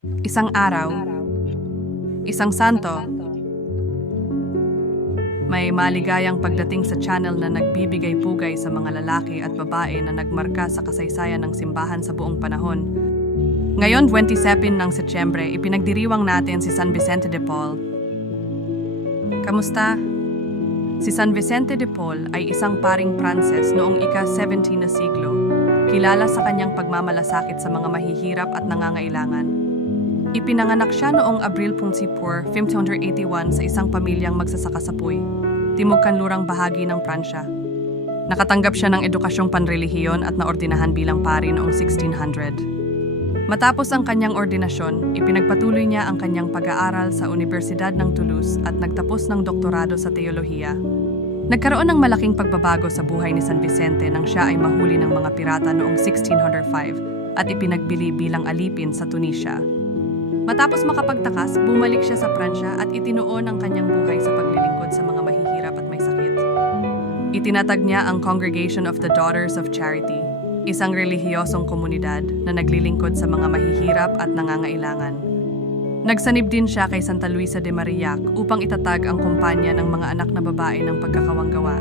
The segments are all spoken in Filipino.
Isang araw, isang santo, may maligayang pagdating sa channel na nagbibigay pugay sa mga lalaki at babae na nagmarka sa kasaysayan ng simbahan sa buong panahon. Ngayon, 27 ng Setyembre, ipinagdiriwang natin si San Vicente de Paul. Kamusta? Si San Vicente de Paul ay isang paring Pranses noong ika-17 na siglo, kilala sa kanyang pagmamalasakit sa mga mahihirap at nangangailangan. Ipinanganak siya noong Abril 24, 1581 sa isang pamilyang magsasaka sa Puy, timog kanlurang bahagi ng Pransya. Nakatanggap siya ng edukasyong panrelihiyon at naordinahan bilang pari noong 1600. Matapos ang kanyang ordinasyon, ipinagpatuloy niya ang kanyang pag-aaral sa Universidad ng Toulouse at nagtapos ng doktorado sa teolohiya. Nagkaroon ng malaking pagbabago sa buhay ni San Vicente nang siya ay mahuli ng mga pirata noong 1605 at ipinagbili bilang alipin sa Tunisia. Matapos makapagtakas, bumalik siya sa Pransya at itinuon ang kanyang buhay sa paglilingkod sa mga mahihirap at may sakit. Itinatag niya ang Congregation of the Daughters of Charity, isang relihiyosong komunidad na naglilingkod sa mga mahihirap at nangangailangan. Nagsanib din siya kay Santa Luisa de Marillac upang itatag ang kumpanya ng mga anak na babae ng pagkakawanggawa.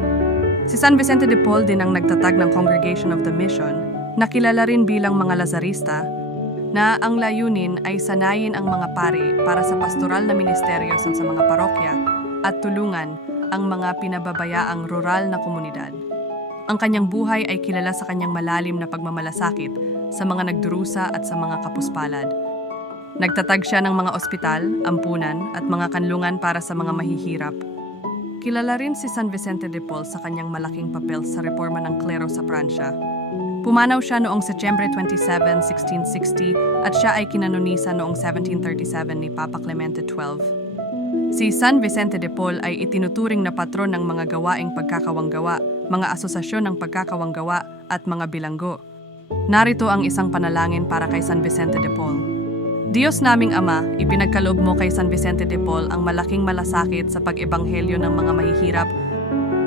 Si San Vicente de Paul din ang nagtatag ng Congregation of the Mission, na kilala rin bilang mga Lazarista, na ang layunin ay sanayin ang mga pari para sa pastoral na ministeryo sa sa mga parokya at tulungan ang mga pinababayaang rural na komunidad. Ang kanyang buhay ay kilala sa kanyang malalim na pagmamalasakit sa mga nagdurusa at sa mga kapuspalad. Nagtatag siya ng mga ospital, ampunan at mga kanlungan para sa mga mahihirap. Kilala rin si San Vicente de Paul sa kanyang malaking papel sa reforma ng klero sa Pransya. Pumanaw siya noong Setyembre 27, 1660 at siya ay kinanonisa noong 1737 ni Papa Clemente XII. Si San Vicente de Paul ay itinuturing na patron ng mga gawaing pagkakawanggawa, mga asosasyon ng pagkakawanggawa at mga bilanggo. Narito ang isang panalangin para kay San Vicente de Paul. Diyos naming Ama, ipinagkaloob mo kay San Vicente de Paul ang malaking malasakit sa pag-ebanghelyo ng mga mahihirap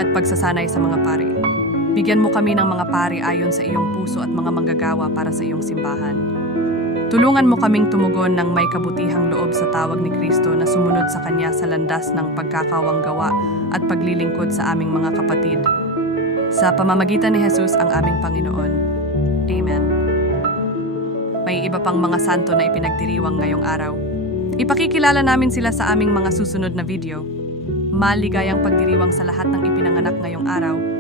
at pagsasanay sa mga pari. Bigyan mo kami ng mga pari ayon sa iyong puso at mga manggagawa para sa iyong simbahan. Tulungan mo kaming tumugon ng may kabutihang loob sa tawag ni Kristo na sumunod sa Kanya sa landas ng pagkakawanggawa at paglilingkod sa aming mga kapatid. Sa pamamagitan ni Jesus ang aming Panginoon. Amen. May iba pang mga santo na ipinagdiriwang ngayong araw. Ipakikilala namin sila sa aming mga susunod na video. Maligayang pagdiriwang sa lahat ng ipinanganak ngayong araw.